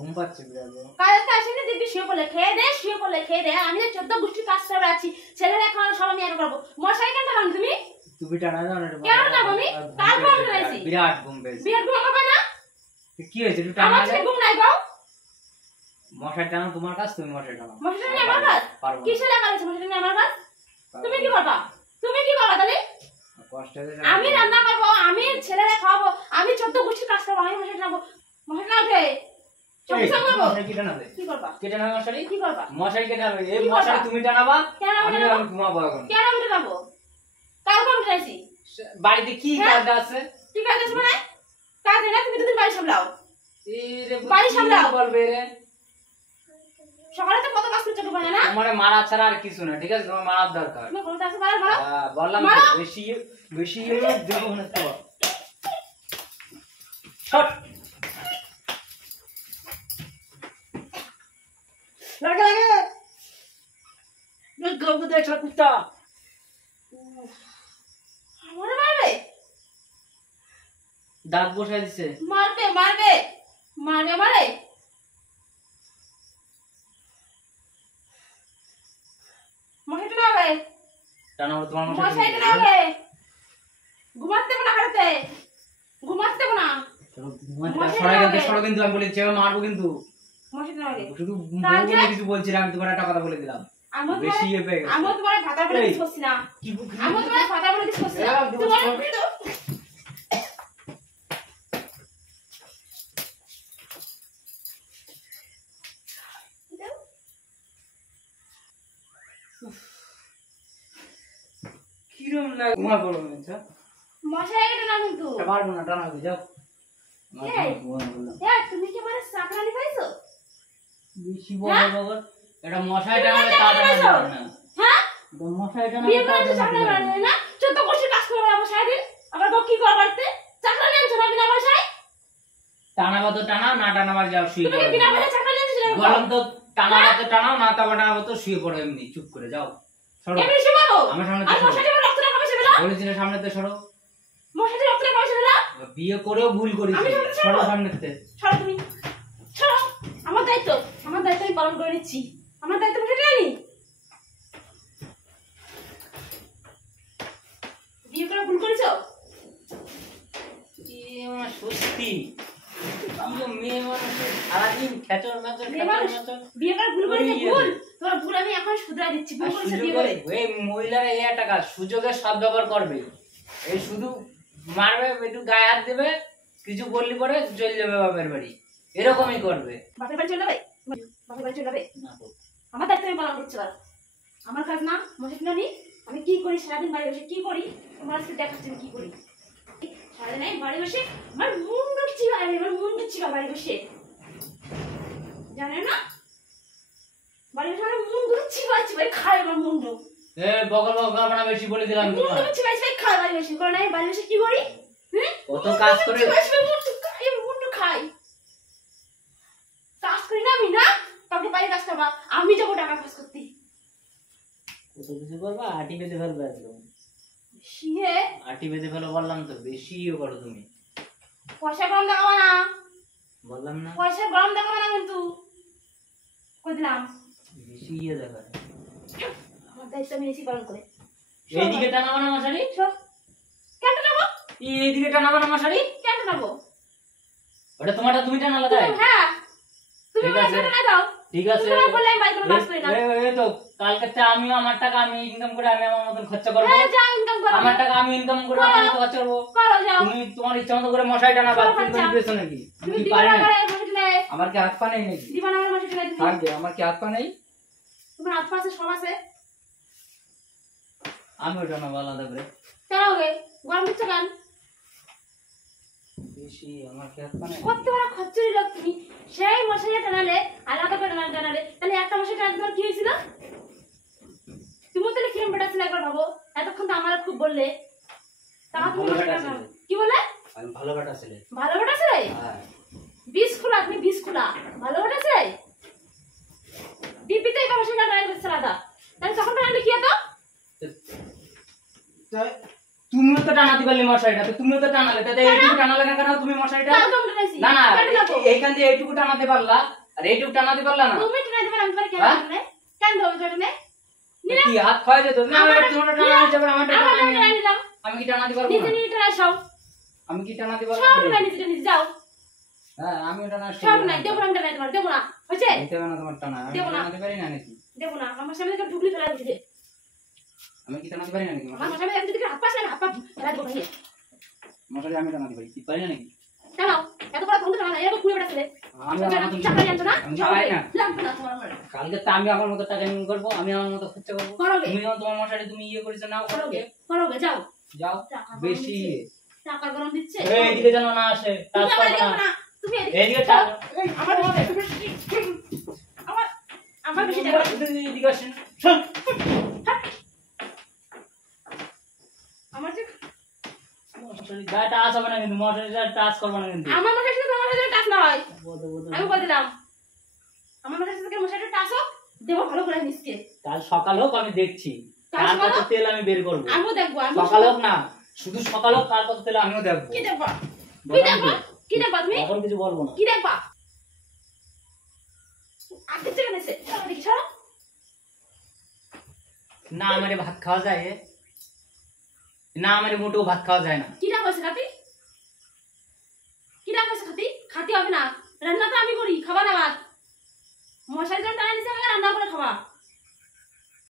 ঘুম পাচ্ছে বিরাট। কালকে আসেনি দিবি শুয়ে পড়লে খেয়ে দে আমি যে 14 গোষ্ঠী কাজ করে আছি ছেলেরা খাওয়া সব আমি একা করবো মশাই কেন টানো তুমি টানা দাও না কেন টানো আমি কাল ঘুম পেয়েছি বিরাট ঘুম পেয়েছি বিরাট ঘুম হবে না কি হয়েছে একটু টানা আমার ছেলে ঘুম নাই গো মশাই টানো তোমার কাজ তুমি মশাই টানো মশাই টানো আমার কাজ কিসে লাগা আছে মশাই টানো আমার কাজ তুমি কি করবা তাহলে কষ্ট হয়ে আমি রান্না করবো আমি ছেলেরা খাওয়াবো আমি 14 গোষ্ঠী কাজ করবো আমি মশাই টানাবো মশাই টানাবে মশাই কি টানাবে কি করবা কে টানাবে মশাই কি করবা মশাই কে টানাবে এই মশাই তুমি টানাবা আমি ঘুমাবো এখন কেন আমি টানাবো কাল কোন টানাইছি বাড়িতে কি কাজ আছে কি কাজ আছে মানে কাজ না তুমি দুদিন বাড়ি সামলাও এই রে বাড়ি সামলাও বলবে রে সকালে তো কত কাজ করতে পারে না তোমারে মারা ছাড়া আর কিছু না ঠিক আছে তোমার মারার দরকার তুমি কোনটা আছে মারো বললাম তো বেশি দেব না তো শট লাগে গঙ্গা দেখ কুত্তা আমারে মারবে দাঁত বসাই দিছে মারবে মারে মশাইটা না হবে টানা তোমার মশাইটা না হবে ঘুমাতে না হারতে ঘুমাতে না সরো কিন্তু আমি বলেছি মারবো কিন্তু মশাইটা না হবে শুধু কিছু বলছি আমি তোমার একটা কথা বলে দিলাম বেশি পেয়ে গেছে আমি তোমার ভাতা বলে দিছি না আমি তোমার ভাতা বলে দিছি না তোমার কিরম লাগে ঘুমা পড়ো আচ্ছা মশাই এটা না কিন্তু পারবো না টানা যাও তুমি কি মানে চাকরানি পাইছো বেশি বড় বাবা এটা মশাই টানাবে তা টানা না হ্যাঁ মশাই টানাবে বিয়ে করে তো চাকরানি বানায় না 14 বছর কাজ করে আমার সারাদিন আবার বউ কি করে বাড়তে চাকরানি আনছো না বিনা পয়সায় টানাবা তো টানা না টানাবার যাও শুয়ে তুমি পড়ো বিনা পয়সায় চাকরানি আনছো বললাম তো টানাবা তো টানাও না টানাবা তো শুয়ে পড়ো এমনি চুপ করে যাও সরো এমনি শুয়ে পড়ো আমার সামনে আর মশাইটা রক্ত না খাবে সেটা বলেছিলে সামনে তো সরো মশাইটা রক্ত না খাবে সেটা বিয়ে করেও ভুল করেছি সরো সামনেতে সরো তুমি সরো আমার দায়িত্ব আমি পালন করে নিচ্ছি আমার দায়িত্ব বুঝে জানি বিয়ে করে ভুল করেছো সত্যি মেয়ে মানুষ সারাদিন খেচর মেচর বিয়ে করে ভুল করেছে ভুল তোমার ভুল আমি এখন শুধরাই দিচ্ছি ভুল করেছে বিয়ে করে এই মহিলারা এই একটা কাজ সুযোগের সদ্ব্যবহার করবে এই শুধু মারবে একটু গায়ে হাত দেবে কিছু বললি পরে চলে যাবে বাপের বাড়ি এরকমই করবে বাপের বাড়ি চলে যাবে আমার দায়িত্ব আমি পালন করছি আমার কাজ না মহিলা নি আমি কি করি সারাদিন বাড়ি বসে কি করি তোমার আজকে দেখাচ্ছি আমি কি করি সারাদিন আমি বাড়ি বসে আমার মুন্ডু চিবা বাড়ি বসে জানে না বাড়ি বসে আমার মুন্ডু চিবাই খায় আমার মুন্ডু বগল বগল বেশি বলে দিলাম মুন্ডু চিবাই খায় বাড়ি বসে কারণ আমি বাড়ি বসে কি করি কত কাজ করে মুন্ডু খাই কাজ করি না আমি না কাউকে বাইরে কাজ করবা আমি যাবো টাকা কাজ করতে কত কিছু করবা আটি বেঁধে ফেলবে একদম শিয়ে আটি বেঁধে ফেলো বললাম তো বেশিও করো তুমি পয়সা গরম দেখাবো না বললাম না পয়সা গরম দেখাবো না কিন্তু কই দিলাম বেশি দেখা আমার দায়িত্ব আমি এসি পালন করে এইদিকে টানাবো না মশারি কেন টানাবো এইদিকে টানাবো না মশারি কেন টানাবো ওটা তোমারটা তুমি টানালে তাই হ্যাঁ তুমি টানা দাও ঠিক আছে তুমি বললে আমি বাইরে কাজ করি না এই তো কালকে আমিও আমার টাকা আমি ইনকাম করে আমি আমার মতন খরচা করব হ্যাঁ যা ইনকাম করো আমার টাকা আমি ইনকাম করে আমি তো খরচা করব করো যাও তুমি তোমার ইচ্ছা মতো করে মশাই টানাবা তুমি দিবেছো নাকি তুমি কি পারি না দিবানা আমার কি হাত পা নেই নাকি দিবানা আমার মাসে টাকা দিবি থাকবে আমার কি হাত পা নেই তোমার হাত পা আছে সব আছে আমি ওটা না আলাদা করে কেন হবে গরম দিচ্ছ কেন বেশি আমার কি হাত পা নেই কত বড় খচ্চরি লোক তুমি সেই মশাইয়া টানালে আলাদা করে টানালে তাহলে একটা মশাই টানা তোমার কি হয়েছিল তুমি তাহলে কিরম বেটা ছিল একবার ভাবো এতক্ষণ তো আমার খুব বললে তাও তুমি কি বলে আমি ভালো বেটা ছেলে ভালো বেটা ছেলে হ্যাঁ বিষ খোলা তুমি বিষ খোলা ভালো বেটা ছেলে দিব্যিতে এই মশাইটা টানা করছে আলাদা তাহলে তখন টানালে কি হতো তুমিও তো টানাতে পারলে মশারিটা, তো তুমিও তো টানালে, তাতে এইটুকু টানালে না কেন তুমি মশারিটা? না, তুমি টানাইছি। না না, কেন টানাবো? এইখান দিয়ে এইটুকু টানাতে পারলা, আর এইটুকু টানাতে পারলা না। তুমি টানাইতে পারো, আমি তোমার কেন হ্যাঁ? টানাই? কেন ধরবে টানাই? কি হাত ক্ষয় যেত? না, আমার এবার তোমারটা টানানো যাবে, আমারটা আমার টানানো টানাই নিলাম। আমি কি টানাতে পারবো নিজে না? নিজে টানাই সব। আমি কি টানাতে পারবো সব না? টানাই নিজে নিজে যাও। হ্যাঁ, আমি টানা সব নাই, দেবো না, আমি টানাই তোমার, দেবো না। হয়েছে? দিতে হবে না তোমার টানা, আমি দেবো না। টানাতে পারি না নাকি? দেবো না, আমার সামনে থেকে ঢুকলি ফেলা দিচ্ছে। আমি কি টানাতে পারি না নাকি? আমার সামনে আমি যদি হাত পাস না, হাত পা ফেলা দেবো ভাইয়ে। মশারি আমি টানাতে পারি, কি পারি না নাকি? টানাও, এত বড় বন্ধু টানা, এরকম ঘুরে বেড়াচ্ছে। আমি আমার মতো চাকরি জানতো না? আমি পারি না। লাগবে না তোমার আমার। কালকে তো আমি আমার মতো টাকা ইনকাম করবো, আমি আমার মতো খরচা করবো। করোগে। তুমি তোমার মশারি তুমি ইয়ে করেছো, নাও করোগে, করোগে, যাও। যাও। টাকা গরম বেশি দিচ্ছে। টাকা গরম দিচ্ছে। এই এদিকে যেন না আসে, তুমি টাচ আমার করবে দেখো না। না, তুমি এইদিকে টাচ আমার আমার আমার বেশি দেখো না। এদিকে আসেন। শোন। আমার যে মশারি গায়ে টাচ হবে না কিন্তু, মশারিটা টাচ করবে না কিন্তু। আমার মশার সাথে তোমার সাথে টাচ না হয়। বদে বদে। আমি বলে দিলাম আমার মশার সাথে মশাটা টাচ হোক, দেবো ভালো করে মিশকে। কাল সকাল হোক আমি দেখছি, কাল কার সকাল কত হোক? তেল আমি বের করবো। আমিও দেখবো, আমি সকাল হোক না, শুধু সকাল হোক, কার কত তেল আমিও দেখবো। কি দেখবো? কি বললাম দেখবো? তো, কি দেখবো তুমি? এখন কিছু বলবো না। কি দেখবা? আর দেখতে কেন এসে? ছাড়ো দেখি, ছাড়ো। না আমারে ভাত খাওয়া যায় এ? না আমারে মোটেও ভাত খাওয়া যায় না। কি ডাক হয়েছে খাতি? কি ডাক হয়েছে খাতি? খাতি হবে না, রান্না তো আমি করি, খাবা না ভাত। মশারি যখন টানা নিচে রান্না করে খাবা।